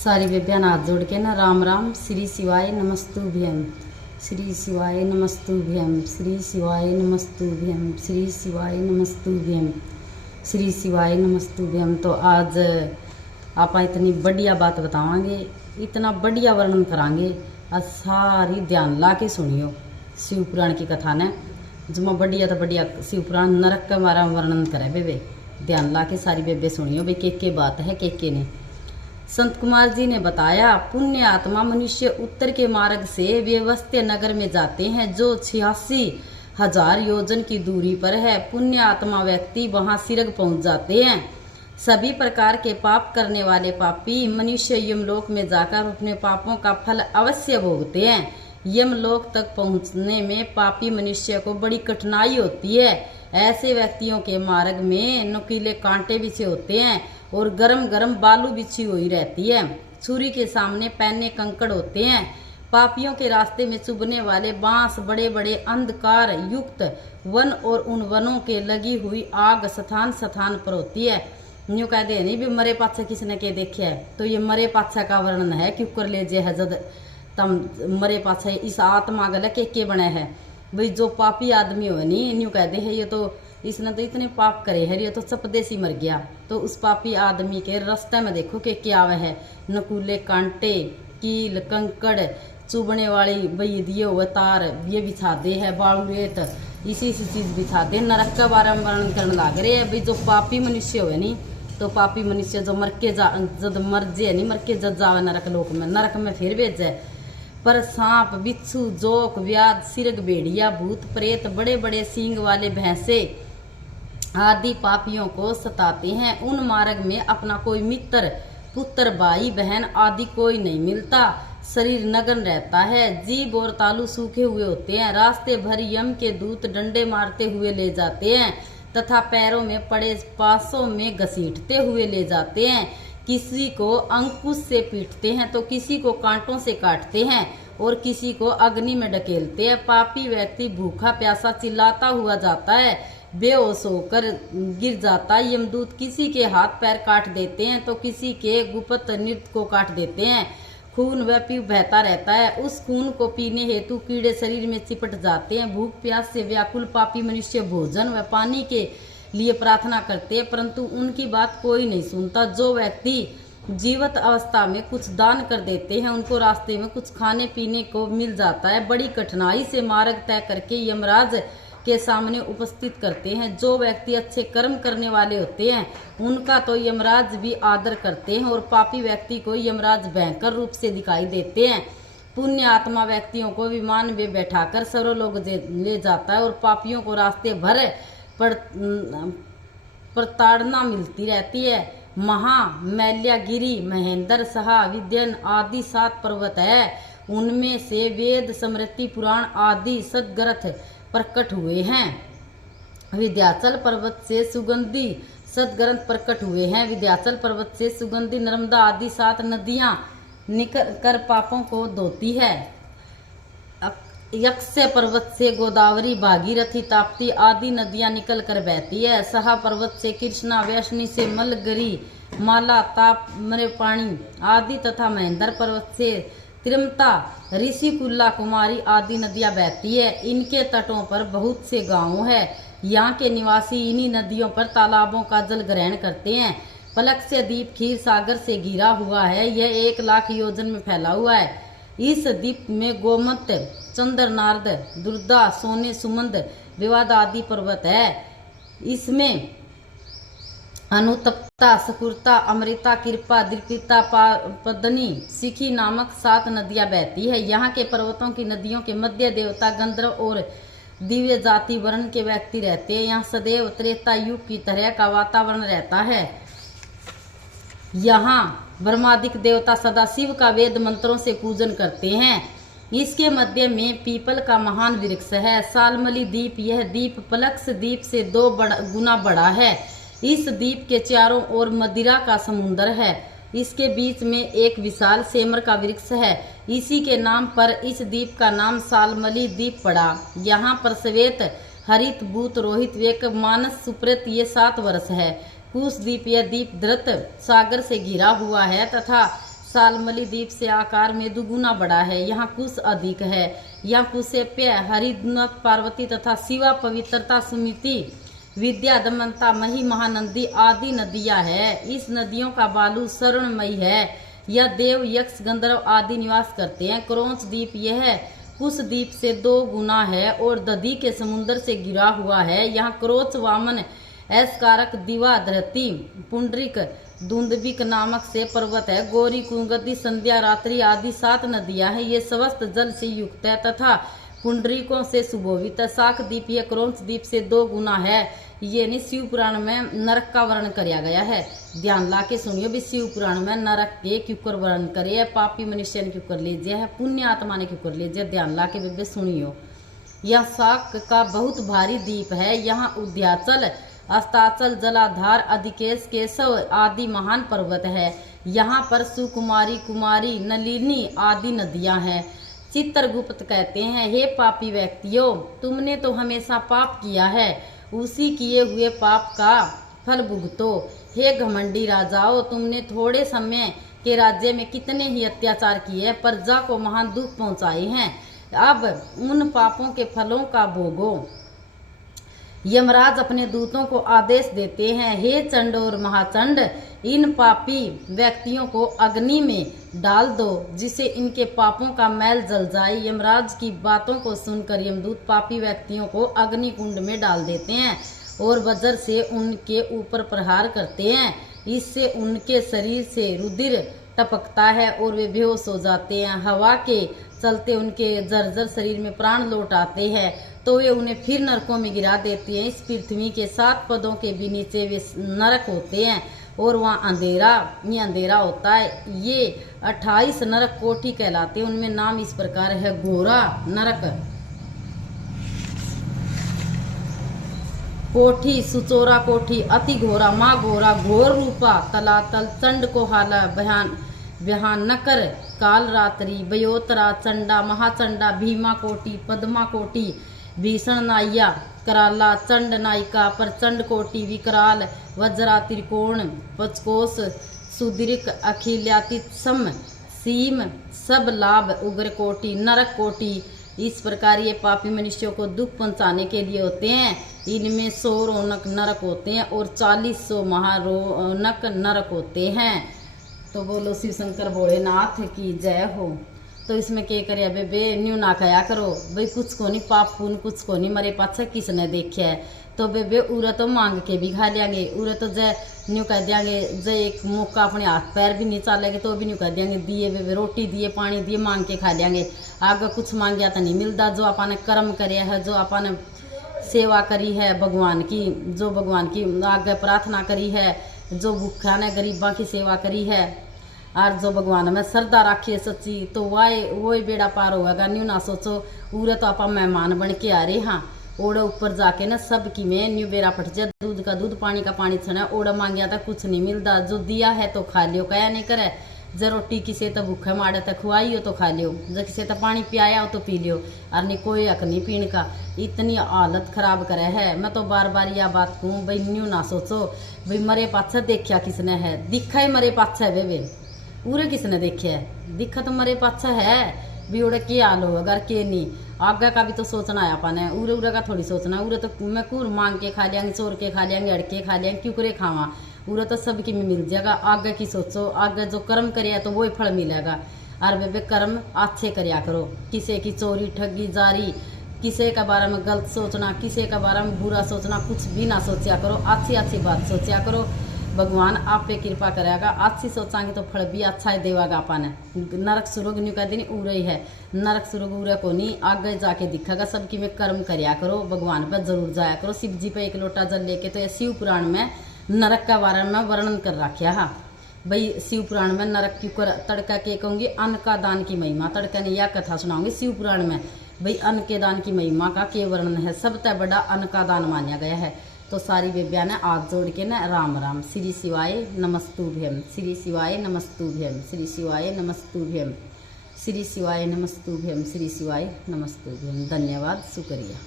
सारी बेबियान हाथ जोड़ के ना राम राम। श्री शिवाय नमस्तुभ्यम, श्री शिवाय नमस्तुभ्यम, श्री शिवाय नमस्तुभ्यम, श्री शिवाय नमस्तुभ्यम, श्री शिवाय नमस्तुभ्यम। तो आज आप इतनी बढ़िया बात बतावांगे, इतना बढ़िया वर्णन करांगे। आज सारी ध्यान ला के सुनियो शिव पुराण की कथा ने, जो बढ़िया तो बढ़िया शिव पुराण नरक का हमारा वर्णन करे बेबे। ध्यान ला के सारी बेबे सुनियो भाई, के बात है के ने। संत कुमार जी ने बताया, पुण्य आत्मा मनुष्य उत्तर के मार्ग से व्यवस्थ्य नगर में जाते हैं, जो 86,000 योजन की दूरी पर है। पुण्य आत्मा व्यक्ति वहां सिरग पहुंच जाते हैं। सभी प्रकार के पाप करने वाले पापी मनुष्य यमलोक में जाकर अपने पापों का फल अवश्य भोगते हैं। यमलोक तक पहुंचने में पापी मनुष्य को बड़ी कठिनाई होती है। ऐसे व्यक्तियों के मार्ग में नुकीले कांटे बिछे होते हैं और गरम गरम बालू बिछी हुई रहती है। छुरी के सामने पैने कंकड़ होते हैं। पापियों के रास्ते में चुभने वाले बांस, बड़े बड़े अंधकार युक्त वन और उन वनों के लगी हुई आग स्थान स्थान पर होती है। न्यू कह दे नहीं भी मरे पाछा किसने के देखे है, तो ये मरे पाछा का वर्णन है। क्यों कर ले जे है जद तम मरे पाछा इस आत्मा गल के बने है भाई। जो पापी आदमी हो नहीं, न्यू कह दे है ये तो इसने तो इतने पाप करे है, ये तो चपदेसी मर गया। तो उस पापी आदमी के रास्ते में देखो कि क्या वह है, नकुले कांटे, कील, कंकड़, चुभने वाली बई दिए हुए तार ये बिछा दे है, बालू रेत इसी चीज बिछा दे। नरक का बारे में वर्णन करने लग रहे हैं भाई। जो पापी मनुष्य हो नहीं, तो पापी मनुष्य जो मर के जद मर जे नहीं, मर के जद जावे नरक लोक में, नरक में फिर भेजे। पर सांप, बिच्छू, जोक, व्याध, सिरग, भेड़िया, भूत, प्रेत, बड़े बड़े सींग वाले भैंसे आदि पापियों को सताते हैं। उन मार्ग में अपना कोई मित्र, पुत्र, भाई, बहन आदि कोई नहीं मिलता। शरीर नग्न रहता है, जीभ और तालू सूखे हुए होते हैं। रास्ते भर यम के दूत डंडे मारते हुए ले जाते हैं तथा पैरों में पड़े पासों में घसीटते हुए ले जाते हैं। किसी को अंकुश से पीटते हैं तो किसी को कांटों से काटते हैं और किसी को अग्नि में ढकेलते हैं। पापी व्यक्ति भूखा प्यासा चिल्लाता हुआ जाता है, बेहोश होकर गिर जाता है। यमदूत किसी के हाथ पैर काट देते हैं तो किसी के गुप्त नृत्य को काट देते हैं। खून व पीप बहता रहता है, उस खून को पीने हेतु कीड़े शरीर में चिपट जाते हैं। भूख प्यास से व्याकुल पापी मनुष्य भोजन व पानी के लिए प्रार्थना करते हैं, परंतु उनकी बात कोई नहीं सुनता। जो व्यक्ति जीवित अवस्था में कुछ दान कर देते हैं, उनको रास्ते में कुछ खाने पीने को मिल जाता है। बड़ी कठिनाई से मार्ग तय करके यमराज के सामने उपस्थित करते हैं। जो व्यक्ति अच्छे कर्म करने वाले होते हैं, उनका तो यमराज भी आदर करते हैं और पापी व्यक्ति को यमराज भयंकर रूप से दिखाई देते हैं। पुण्य आत्मा व्यक्तियों को विमान में बैठाकर सर्वलोक ले जाता है और पापियों को रास्ते भर प्रताड़ना मिलती रहती है। मैल्यागिरी, महेंद्र, सहा, विद्यन आदि 7 पर्वत है। उनमें से वेद, स्मृति, पुराण आदि सदग्रंथ प्रकट हुए हैं। विंध्याचल पर्वत से सुगंधी सदग्रंथ प्रकट हुए हैं। विंध्याचल पर्वत से सुगंधी नर्मदा आदि 7 नदियां निकल कर पापों को धोती है। यक्ष्य पर्वत से गोदावरी, भागीरथी, ताप्ती आदि नदियां निकल कर बहती है। सहा पर्वत से कृष्णा, वैष्णी से मलगरी, माला, ताम्रपाणी आदि तथा महेंद्र पर्वत से त्रिमता, ऋषिकुल्ला, कुमारी आदि नदियां बहती है। इनके तटों पर बहुत से गांव है। यहाँ के निवासी इन्हीं नदियों पर तालाबों का जल ग्रहण करते हैं। पलक से द्वीप क्षीर सागर से घिरा हुआ है। यह 1 लाख योजन में फैला हुआ है। इस द्वीप में गोमत, चंद्र, नारद, दुर्दा, सोने, सुमंद, विवाद आदि पर्वत है। इसमें अनुतप्ता, सकुरता, अमृता, कृपा, दीपिता, पदनी, सिखी नामक 7 नदियां बहती है। यहाँ के पर्वतों की नदियों के मध्य देवता, गंधर्व और दिव्य जाति वर्ण के व्यक्ति रहते हैं। यहाँ सदैव त्रेता युग की तरह का वातावरण रहता है। यहाँ ब्रह्मादिक देवता सदाशिव का वेद मंत्रों से पूजन करते हैं। इसके मध्य में पीपल का महान वृक्ष है। सालमली द्वीप, यह द्वीप पलक्स द्वीप से 2 गुना बड़ा है। इस द्वीप के चारों ओर मदिरा का समुद्र है। इसके बीच में एक विशाल सेमर का वृक्ष है। इसी के नाम पर इस द्वीप का नाम सालमली द्वीप पड़ा। यहाँ पर श्वेत, हरित, भूत, रोहित, वेक, मानस, सुप्रेत ये 7 वर्ष है। कुश द्वीप, यह द्वीप धृत सागर से घिरा हुआ है तथा सालमली द्वीप से आकार में दुगुना बड़ा है। यहाँ कुश अधिक है। यहाँ कुशेप्य, हरिद्नत, पार्वती तथा शिवा, पवित्रता, सुमिति, विद्या, दमनता, मही, महानंदी आदि नदियां हैं। इस नदियों का बालू स्वर्णमयी है। यह देव, यक्ष, गंधर्व आदि निवास करते हैं। क्रोंच द्वीप यह कुश द्वीप से 2 गुना है और दधी के समुद्र से घिरा हुआ है। यहाँ क्रोच, वामन, ऐसकारक, दिवा, धरती, पुंडरिक, दुंदबिक नामक से पर्वत है। गौरी, कुंगदी, संध्या, रात्रि आदि 7 नदियां हैं। ये स्वस्थ जल से युक्त है तथा पुंडरीकों से सुशोभित है। शाक द्वीप यह क्रोंच द्वीप से 2 गुना है। ये नहीं शिव पुराण में नरक का वर्णन किया गया है। ध्यान ला के सुनियो भी, शिव पुराण में नरक के क्यों वर्णन करे है, पापी मनुष्य ने क्यों कर लीजिए है, पुण्य आत्मा ने क्यों कर लीजिए। ध्यान ला के बेबे सुनियो। यह शाक का बहुत भारी द्वीप है। यहाँ उद्याचल, अस्ताचल, जलाधार, अधिकेश, केशव आदि महान पर्वत है। यहाँ पर सुकुमारी, कुमारी, नलिनी आदि नदियां हैं। चित्रगुप्त कहते हैं, हे पापी व्यक्तियों, तुमने तो हमेशा पाप किया है, उसी किए हुए पाप का फल भुगतो। हे घमंडी राजाओं, तुमने थोड़े समय के राज्य में कितने ही अत्याचार किए, प्रजा को महान दुख पहुंचाए हैं। अब उन पापों के फलों का भोगो। यमराज अपने दूतों को आदेश देते हैं, हे चंड और महाचंड, इन पापी व्यक्तियों को अग्नि में डाल दो, जिसे इनके पापों का मैल जल जाए। यमराज की बातों को सुनकर यमदूत पापी व्यक्तियों को अग्नि कुंड में डाल देते हैं और वज्र से उनके ऊपर प्रहार करते हैं। इससे उनके शरीर से रुधिर टपकता है और वे बेहोश हो जाते हैं। हवा के चलते उनके जर्जर शरीर में प्राण लौट आते हैं, तो वे उन्हें फिर नरकों में गिरा देती हैं। इस पृथ्वी के 7 पदों के भी नीचे वे नरक होते हैं और वहाँ अंधेरा होता है। ये 28 नरक कोठी कहलाते हैं। उनमें नाम इस प्रकार है, घोरा नरक, कोठी, सुचोरा कोठी, अति घोरा, माँ घोरा, घोर रूपा, तलातल, चंड कोहाला, भयानकर, काल रात्रि, बयोतरा, चंडा, महाचंडा, भीमा कोटी, पद्मा कोटी, भीषण नाइया, कराला, चंड नायिका, प्रचंड कोटि, विकराल, वज्रा, त्रिकोण, पचकोश, सुदीर्घ, अखिल्यातीत, सम, सीम, सब लाभ, उग्र कोटि, नरक कोटि। इस प्रकार ये पापी मनुष्यों को दुख पहुंचाने के लिए होते हैं। इनमें 100 रौनक नरक होते हैं और 40 महारोनक नरक होते हैं। तो बोलो शिव शंकर भोलेनाथ की जय हो। तो इसमें क्या करे बे न्यू ना खाया करो भाई, कुछ को नहीं पाप पुण्य, कुछ को नहीं मरे पाछे किसने देखा है। तो बेबे उरा तो मांग के भी खा लेंगे, उरा तो जय न्यू कह देंगे, जय एक मौका अपने हाथ पैर भी नहीं चलेंगे तो भी न्यू कह देंगे, दिए बेबे रोटी दिए पानी दिए मांग के खा लेंगे। आगे कुछ मांगया तो नहीं मिलता। जो अपन कर्म करे है, जो अपन सेवा करी है भगवान की, जो भगवान की आगे प्रार्थना करी है, जो भूखा ने गरीबा की सेवा करी है और जो भगवान में श्रद्धा राखी है सच्ची, तो वही बेड़ा पार होगा। न्यू ना सोचो उरे तो आप मेहमान बन के आ रहे। हाँ ओड़ा ऊपर जाके ना सबकी में न्यू बेरा पट जाए, दूध का दूध पानी का पानी छना। ओड़ा मांगया था कुछ नहीं मिलता, जो दिया है तो खा लियो, कया नहीं करे। जो रोटी किसे तो भूखे मारे तो खुआइयो तो खा लियो, जो किसे तो पानी पियाया हो तो पी लियो, और नहीं कोई हक नहीं पीने का। इतनी हालत खराब करे है। मैं तो बार बार यह बात कहूँ भाई, न्यू ना सोचो भाई मरे पाछे देखा किसने है, दिखा ही मरे पाछे है बेबे, पूरे किसने देखे है, दिखा तो मरे पाछा है भी। उड़े के हाल हो अगर के नहीं, आगे का भी तो सोचना है अपन है, उरे उरे का थोड़ी सोचना है। उरे तो मैं कूर मांग के खा लेंगे, चोर के खा लेंगे, अड़के खा लेंगे, क्यों करे खावा। उरे तो सबकी में मिल जाएगा। आगे की सोचो, आगे जो कर्म करे तो वही फल मिलेगा। और बेबे कर्म अच्छे करया करो, किसी की चोरी ठगी जारी, किसी के बारे में गलत सोचना, किसी के बारे में बुरा सोचना, कुछ भी ना सोचा करो, अच्छी अच्छी बात सोचा करो। भगवान आप पे कृपा करेगा। अच्छी सोचांगे तो फल भी अच्छा ही देगा अपन। नरक सुरग न्यू कह देनी उरे ही है, नरक सुरग उरे को नहीं, आगे जाके दिखेगा। सबकी में कर्म करया करो, भगवान पे जरूर जाया करो। शिव जी पे 1 लोटा जल लेके, तो ये शिव पुराण में नरक का बारे में वर्णन कर रखा। हाँ भाई शिव पुराण में नरक क्यों कर, तड़का के कहूँगी अन्न का दान की महिमा, तड़का ने यह कथा सुनाऊंगी शिव पुराण में भाई अन्न के दान की महिमा का के वर्णन है। सबसे बड़ा अन्न का दान माना गया है। तो सारी बेबिया ने हाथ जोड़ के ना राम राम, श्री शिवाय नमस्तुभ्यम, श्री शिवाय नमस्तुभ्यम, श्री शिवाय नमस्तुभ्यम, श्री शिवाय नमस्तुभ्यम, श्री शिवाय नमस्तुभ्यम। धन्यवाद, शुक्रिया।